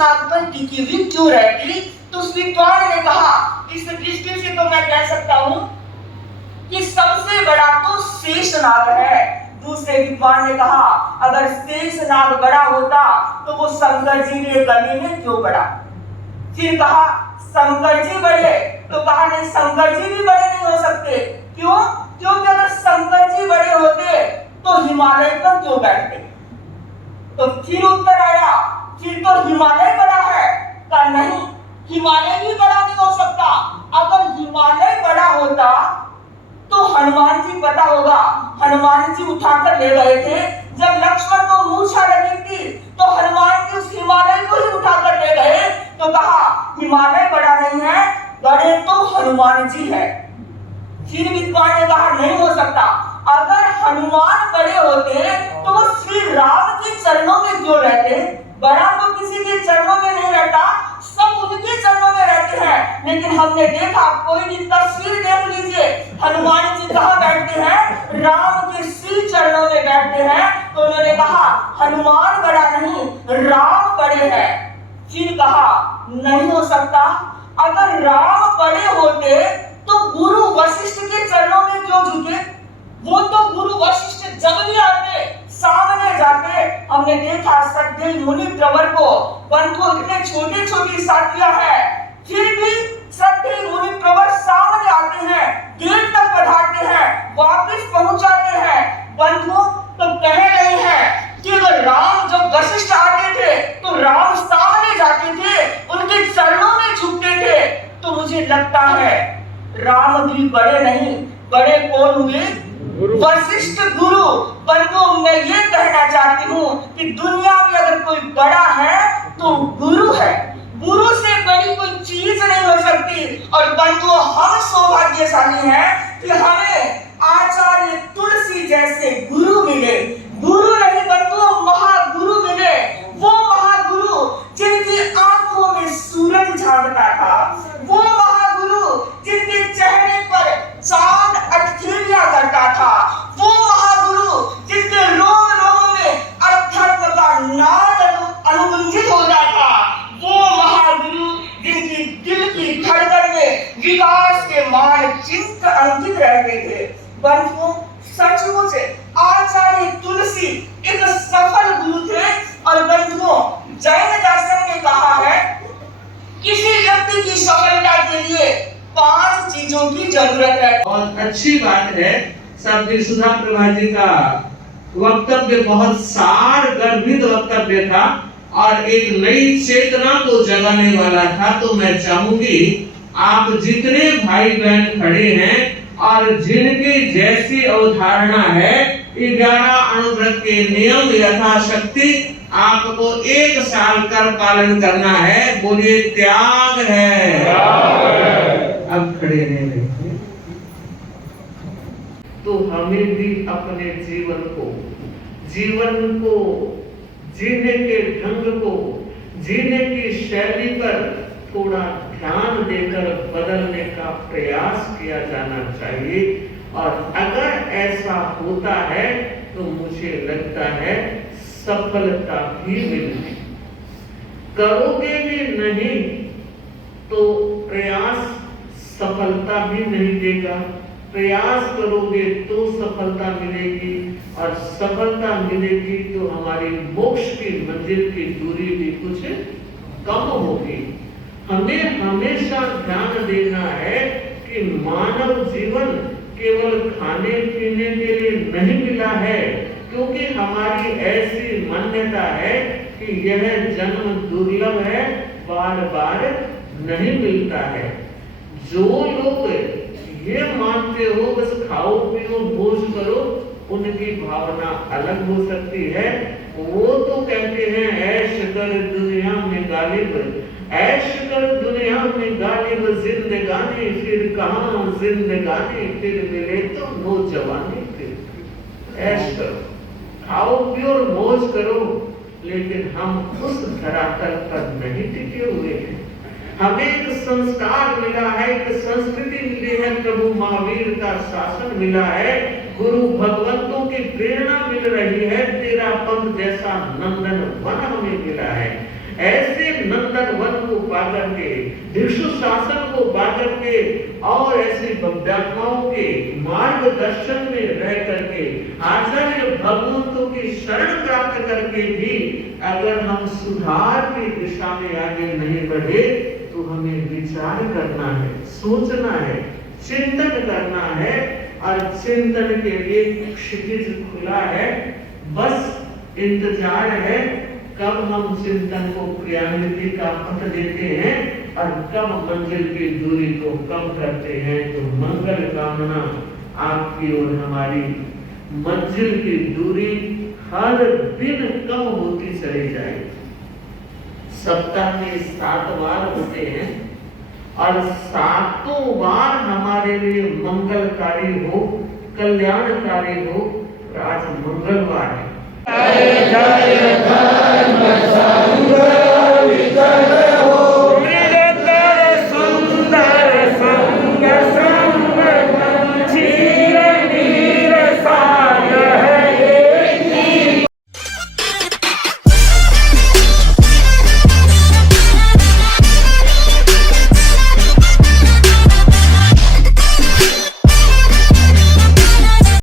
नाग पर टिकी हुई क्यों रहती? तो उस विद्वान ने कहा, इस दृष्टि से तो मैं कह सकता हूं कि सबसे बड़ा तो शेषनाग है। दूसरे विद्वान ने कहा, अगर शेषनाग बड़ा होता तो वो शंकर जी के गले में क्यों पड़ा? फिर कहा शंकर जी बड़े, तो कहा नहीं, शंकर जी भी बड़े नहीं हो सकते। क्यों? क्योंकि अगर शंकर जी बड़े होते तो हिमालय पर क्यों बैठते? तो फिर उत्तर आया, फिर तो हिमालय बड़ा है। का नहीं, हिमालय भी बड़ा नहीं हो सकता। अगर हिमालय बड़ा होता तो हनुमान जी, पता होगा हनुमान जी उठाकर ले गए थे। जब लक्ष्मण को मूर्छा लगी थी तो हनुमान जी उस हिमालय को ही उठाकर ले गए। तो कहा हिमालय बड़ा नहीं है, बड़े तो हनुमान जी है। फिर विद्वान ने कहा नहीं हो सकता, अगर हनुमान बड़े होते तो वो श्री राम के चरणों में क्यों रहते? बड़ा तो किसी के चरणों में नहीं रहता, सब उनके चरणों में रहते हैं। लेकिन हमने देखा, कोई भी तस्वीर देख लीजिए, हनुमान जी कहाँ बैठते हैं? राम के श्री चरणों में बैठते हैं। तो उन्होंने कहा हनुमान बड़ा नहीं, राम बड़े हैं। फिर कहा नहीं हो सकता, अगर राम बड़े होते तो गुरु वशिष्ठ के चरणों में क्यों झुके? वो तो गुरु वशिष्ठ जब भी आते सामने जाते। हमने देखा सद्य मुनि प्रवर को, बंधु इतने छोटे छोटी साथियां हैं, फिर भी सद्य मुनि प्रवर सामने आते हैं, गेट तक पधारते हैं, वापस पहुंच जाते हैं। बंधु तो कह रहे हैं कि अगर राम जब वशिष्ठ आते थे तो राम सामने जाते थे, उनके चरणों में झुकते थे। तो मुझे लगता है राम भी बड़े नहीं, बड़े कौन हुए? वशिष्ठ गुरु। परंतु मैं ये कहना चाहती हूँ कि दुनिया में अगर कोई बड़ा है तो गुरु है। गुरु से बड़ी कोई चीज नहीं हो सकती। और बंधु हम सौभाग्यशाली हैं कि हमें आचार्य तुलसी जैसे गुरु मिले। गुरु नहीं बंधु, महागुरु मिले। वो महागुरु जिनकी आंखों में सूरज झांकता था, वो महागुरु जिनके चेहरे पर चांद अटखेलिया करता था, वो महागुरु जिनके रोम रोम में अध्यात्म का नाद अनुबंधित होता था, वो महागुरु जिनकी दिल की धड़कन में विकास के मानचित्र अंकित रहते थे। बंधुओं सचमुच आचार्य तुलसी एक सफल गुरु थे। और बंधुओं जैन दर्शन ने कहा है, किसी व्यक्ति की सफलता के लिए 5 चीजों की जरूरत है। बहुत अच्छी बात है। सब सुधा प्रभा जी का वक्तव्य बहुत सार गर्भित वक्तव्य था और एक नई चेतना को जगाने वाला था। तो मैं चाहूंगी आप जितने भाई बहन खड़े हैं और जिनके जैसी अवधारणा है, 11 अणुव्रत के नियम यथाशक्ति आपको 1 साल कर पालन करना है। बोलिए त्याग है। अब खड़े नहीं रहते तो हमें भी अपने जीवन को जीने के ढंग को, जीने की शैली पर थोड़ा ध्यान देकर बदलने का प्रयास किया जाना चाहिए। और अगर ऐसा होता है तो मुझे लगता है सफलता भी मिलती। करोगे भी नहीं तो प्रयास सफलता भी नहीं देगा। प्रयास करोगे तो सफलता मिलेगी और सफलता मिलेगी तो हमारी मोक्ष की मंजिल की दूरी भी कुछ कम होगी। हमें हमेशा ध्यान देना है कि मानव जीवन केवल खाने पीने के लिए नहीं मिला है, क्योंकि हमारी ऐसी मान्यता है कि यह जन्म दुर्लभ है, बार बार नहीं मिलता है। जो लोग ये मानते हो बस खाओ पियो मौज करो, उनकी भावना अलग हो सकती है। वो तो कहते हैं ऐश कर दुनिया में गालिब, ऐश कर दुनिया में गालिब जिंदगानी, फिर कहाँ जिंदगानी, फिर मिले तो नौजवानी। फिर ऐश करो, खाओ पियो और मौज करो, लेकिन हम उस धरातल पर नहीं टिके हुए हैं। हमें एक संस्कार मिला है, एक संस्कृति मिली है, प्रभु महावीर का शासन मिला है, गुरु भगवंतों की प्रेरणा मिल रही है, तेरा पंथ जैसा नंदन वन हमें मिला है। ऐसे नंदन वन को पा करके, भिक्षु शासन को पा करके और ऐसी व्यात्माओं के मार्गदर्शन में रह करके, आचार्य भगवंतों की शरण प्राप्त करके भी अगर हम सुधार की दिशा में आगे नहीं बढ़े तो हमें विचार करना है, सोचना है, चिंतन करना है। और चिंतन के लिए क्षितिज खुला है, बस इंतजार है कब हम चिंतन को क्रियान्विति का पथ देते हैं और कब मंजिल की दूरी को कम करते हैं। तो मंगल कामना आपकी और हमारी मंजिल की दूरी हर दिन कम होती चली जाएगी। सप्ताह में 7 बार होते हैं और 7 बार हमारे लिए मंगलकारी हो, कल्याणकारी हो। आज मंगलवार है। जय जय धर्म साधु